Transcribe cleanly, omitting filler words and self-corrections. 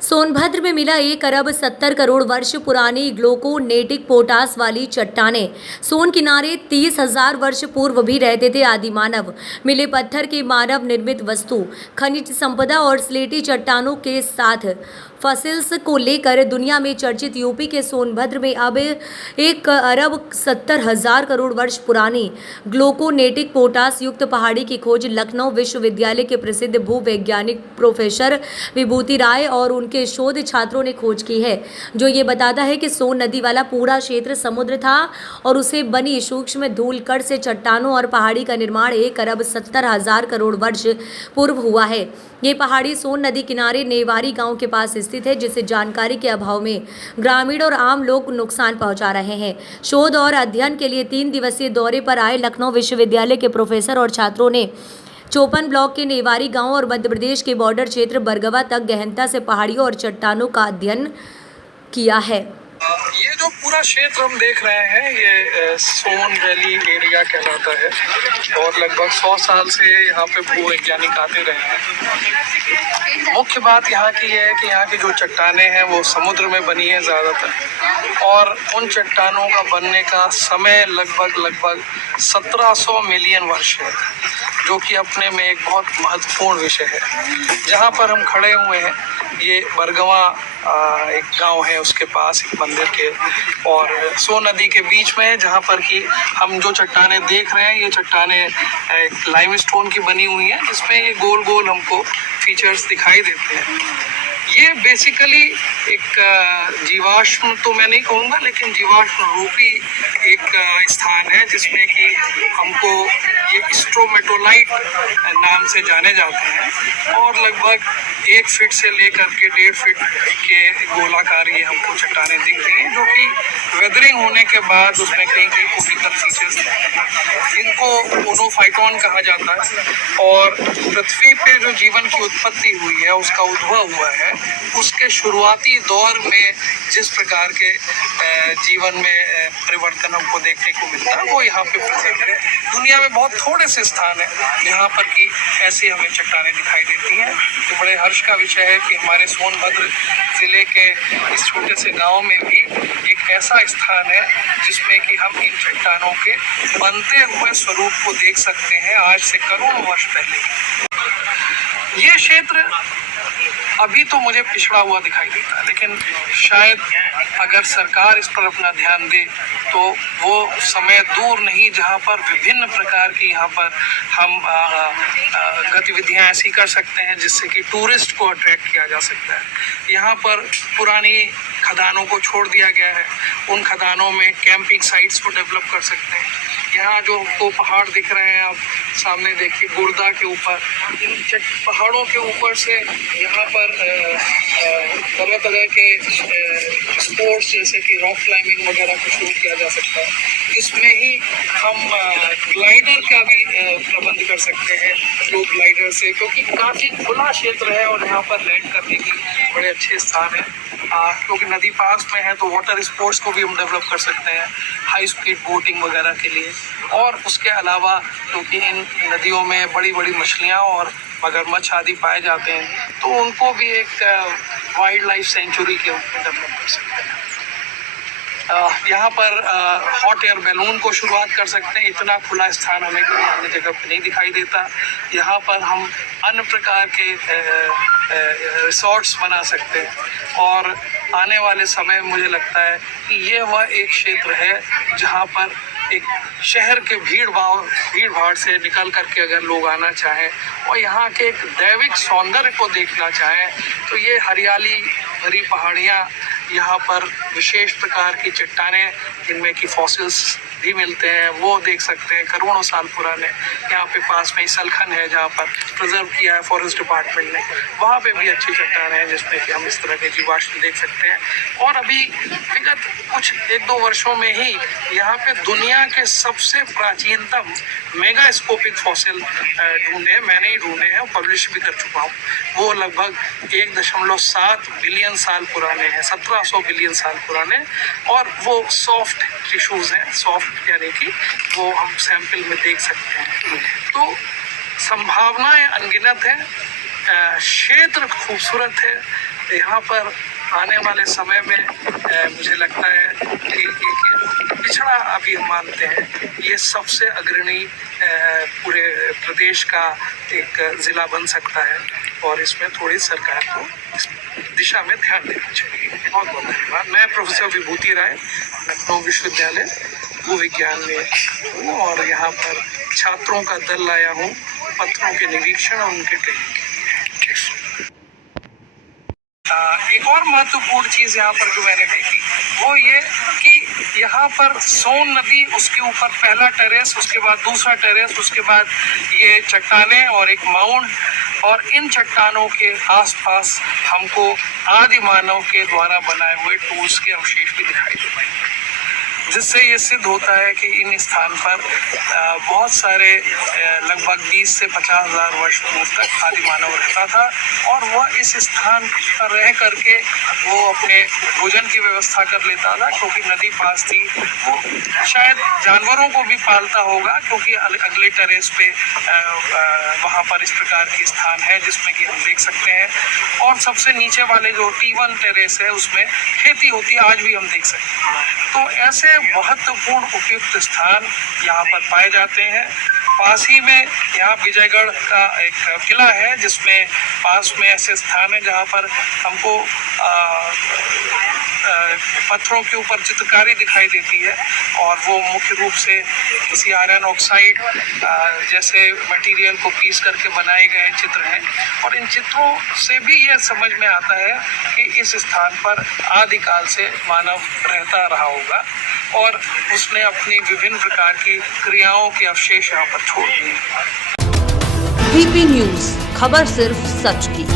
सोनभद्र में मिला 1 अरब 70 करोड़ वर्ष पुरानी ग्लूकोनेटिक पोटास वाली चट्टानें। सोन किनारे 30,000 वर्ष पूर्व भी रहते थे आदि मानव। मिले पत्थर की मानव निर्मित वस्तु, खनिज संपदा और स्लेटी चट्टानों के साथ फसिल्स को लेकर दुनिया में चर्चित यूपी के सोनभद्र में अब 1 अरब 70 हजार करोड़ वर्ष पुरानी ग्लूकोनेटिक पोटास युक्त पहाड़ी की खोज लखनऊ विश्वविद्यालय के प्रसिद्ध भूवैज्ञानिक प्रोफेसर विभूति राय और उनके शोध छात्रों ने खोज की है, जो ये बताता है कि सोन नदी वाला पूरा क्षेत्र समुद्र था और उसे बनी सूक्ष्म धूलकण से चट्टानों और पहाड़ी का निर्माण 1 अरब 70 हजार करोड़ वर्ष पूर्व हुआ है। ये पहाड़ी सोन नदी किनारे नेवारी गांव के पास स्थित है, जिसे जानकारी के अभाव में ग्रामीण और आम लोग नुकसान पहुंचा रहे हैं। शोध और अध्ययन के लिए 3 दिवसीय दौरे पर आए लखनऊ विश्वविद्यालय के प्रोफेसर और छात्रों ने चौपन ब्लॉक के नेवारी गांव और मध्य प्रदेश के बॉर्डर क्षेत्र बरगवा तक गहनता से पहाड़ियों और चट्टानों का अध्ययन किया है। ये जो पूरा क्षेत्र हम देख रहे हैं ये सोन वैली एरिया कहलाता है और लगभग 100 साल से यहाँ पे भूवैज्ञानिक आते रहे हैं। मुख्य बात यहाँ की है कि यहाँ की जो चट्टानें हैं वो समुद्र में बनी है ज़्यादातर, और उन चट्टानों का बनने का समय लगभग 1700 मिलियन वर्ष है, जो कि अपने में एक बहुत महत्वपूर्ण विषय है। जहाँ पर हम खड़े हुए हैं ये बरगवा एक गांव है, उसके पास एक मंदिर के, और सोन नदी के बीच में है, जहाँ पर कि हम जो चट्टानें देख रहे हैं ये चट्टानें एक लाइमस्टोन की बनी हुई हैं, जिसमें ये गोल गोल हमको फीचर्स दिखाई देते हैं। ये बेसिकली एक जीवाश्म तो मैं नहीं कहूँगा, लेकिन जीवाश्म रूपी एक स्थान है, जिसमें कि हमको ये स्ट्रोमेटोलाइट नाम से जाने जाते हैं, और लगभग 1 फीट से लेकर के 1.5 फीट के गोलाकार ये हमको चट्टानें दिख रही हैं, जो कि वेदरिंग होने के बाद उसमें कहीं कहीं कोटिकल फीचर्स हैं। इनको ओनोफाइटोन कहा जाता है, और पृथ्वी पे जो जीवन की उत्पत्ति हुई है, उसका उद्भव हुआ है, उसके शुरुआती दौर में जिस प्रकार के जीवन में परिवर्तन हमको देखने को मिलता है वो यहाँ पे प्रेजेंट है। दुनिया में बहुत थोड़े से स्थान है जहाँ पर कि ऐसी हमें चट्टानें दिखाई देती हैं। तो बड़े हर्ष का विषय है कि हमारे सोनभद्र जिले के इस छोटे से गांव में भी एक ऐसा स्थान है जिसमें कि हम इन चट्टानों के बनते हुए स्वरूप को देख सकते हैं आज से करोड़ों वर्ष पहले। ये क्षेत्र अभी तो मुझे पिछड़ा हुआ दिखाई देता है, लेकिन शायद अगर सरकार इस पर अपना ध्यान दे तो वो समय दूर नहीं जहाँ पर विभिन्न प्रकार की यहाँ पर हम गतिविधियाँ ऐसी कर सकते हैं जिससे कि टूरिस्ट को अट्रैक्ट किया जा सकता है। यहाँ पर पुरानी खदानों को छोड़ दिया गया है, उन खदानों में कैंपिंग साइट्स को डेवलप कर सकते हैं। यहाँ जो आपको पहाड़ दिख रहे हैं, आप सामने देखिए गुर्दा के ऊपर, इन पहाड़ों के ऊपर से यहाँ पर तरह तरह के स्पोर्ट्स जैसे कि रॉक क्लाइंबिंग वगैरह को शुरू किया जा सकता है। इसमें ही हम ग्लाइडर का भी प्रबंध कर सकते हैं, लो ग्लाइडर से, क्योंकि काफ़ी खुला क्षेत्र है और यहाँ पर लैंड करने की बड़े अच्छे स्थान है। क्योंकि नदी पास में है तो वाटर स्पोर्ट्स को भी हम डेवलप कर सकते हैं, हाई स्पीड बोटिंग वगैरह के लिए। और उसके अलावा क्योंकि इन नदियों में बड़ी बड़ी मछलियाँ और मगरमच्छ आदि पाए जाते हैं, तो उनको भी एक वाइल्ड लाइफ सेंचुरी के रूप में डेवलप कर सकते हैं। यहाँ पर हॉट एयर बैलून को शुरुआत कर सकते हैं। इतना खुला स्थान हमें कहीं अन्य जगह पर नहीं दिखाई देता। यहाँ पर हम अन्य प्रकार के रिसोर्ट्स बना सकते हैं, और आने वाले समय में मुझे लगता है कि ये वह एक क्षेत्र है जहाँ पर एक शहर के भीड़ भाड़ से निकल करके अगर लोग आना चाहें और यहाँ के एक दैविक सौंदर्य को देखना चाहें, तो ये हरियाली भरी पहाड़ियाँ, यहाँ पर विशेष प्रकार की चट्टानें जिनमें कि फॉसिल्स भी मिलते हैं, वो देख सकते हैं, करोड़ों साल पुराने। यहाँ पे पास में ही सलखन है जहाँ पर प्रिजर्व किया है फॉरेस्ट डिपार्टमेंट ने, वहाँ पे भी अच्छी चट्टानें हैं जिसमें कि हम इस तरह के जीवाश्म देख सकते हैं। और अभी विगत कुछ 1-2 वर्षों में ही यहाँ पे दुनिया के सबसे प्राचीनतम मेगास्कोपिक फॉसिल ढूंढे, मैंने ही ढूंढे हैं, पब्लिश भी कर चुका हूँ। वो लगभग 1.7 बिलियन साल पुराने हैं, 1700 बिलियन साल पुराने, और वो सॉफ्ट टिश्यूज हैं, सॉफ्ट यानी कि वो हम सैंपल में देख सकते हैं। तो संभावनाएं अनगिनत हैं, क्षेत्र खूबसूरत है, यहाँ पर आने वाले समय में मुझे लगता है कि पिछड़ा अभी हम मानते हैं, ये सबसे अग्रणी पूरे प्रदेश का एक ज़िला बन सकता है और इसमें थोड़ी सरकार को इस दिशा में ध्यान देना चाहिए। बहुत बहुत धन्यवाद। मैं प्रोफेसर विभूति राय, लखनऊ विश्वविद्यालय भूविज्ञान में हूँ और यहाँ पर छात्रों का दल लाया हूँ पत्थरों के निरीक्षण और उनके ट्रेनिंग के लिए। एक और महत्वपूर्ण चीज यहाँ पर जो मैंने देखी वो ये कि यहाँ पर सोन नदी, उसके ऊपर पहला टेरेस, उसके बाद दूसरा टेरेस, उसके बाद ये चट्टानें और एक माउंट, और इन चट्टानों के आसपास हमको आदि मानव के द्वारा बनाए हुए टूल्स के अवशेष भी दिखाई देते हैं, जिससे ये सिद्ध होता है कि इन स्थान पर बहुत सारे लगभग 20 से 50,000 वर्ष पूर्व तक आदि मानव रहता था और वह इस स्थान पर रह करके वो अपने भोजन की व्यवस्था कर लेता था, क्योंकि नदी पास थी। वो शायद जानवरों को भी पालता होगा, क्योंकि अगले टेरेस पे वहाँ पर इस प्रकार की स्थान है जिसमें कि हम देख सकते हैं। और सबसे नीचे वाले जो T1 टेरेस है उसमें खेती होती है, आज भी हम देख सकते हैं। तो ऐसे महत्वपूर्ण उपयुक्त स्थान यहाँ पर पाए जाते हैं। पास ही में यहाँ विजयगढ़ का एक किला है, जिसमें पास में ऐसे स्थान है जहाँ पर हमको पत्थरों के ऊपर चित्रकारी दिखाई देती है और वो मुख्य रूप से किसी आयरन ऑक्साइड जैसे मटेरियल को पीस करके बनाए गए चित्र हैं। और इन चित्रों से भी यह समझ में आता है कि इस स्थान पर आदिकाल से मानव रहता रहा होगा और उसने अपनी विभिन्न प्रकार की क्रियाओं के अवशेष यहाँ पर छोड़ दिए। VP न्यूज, खबर सिर्फ सच की।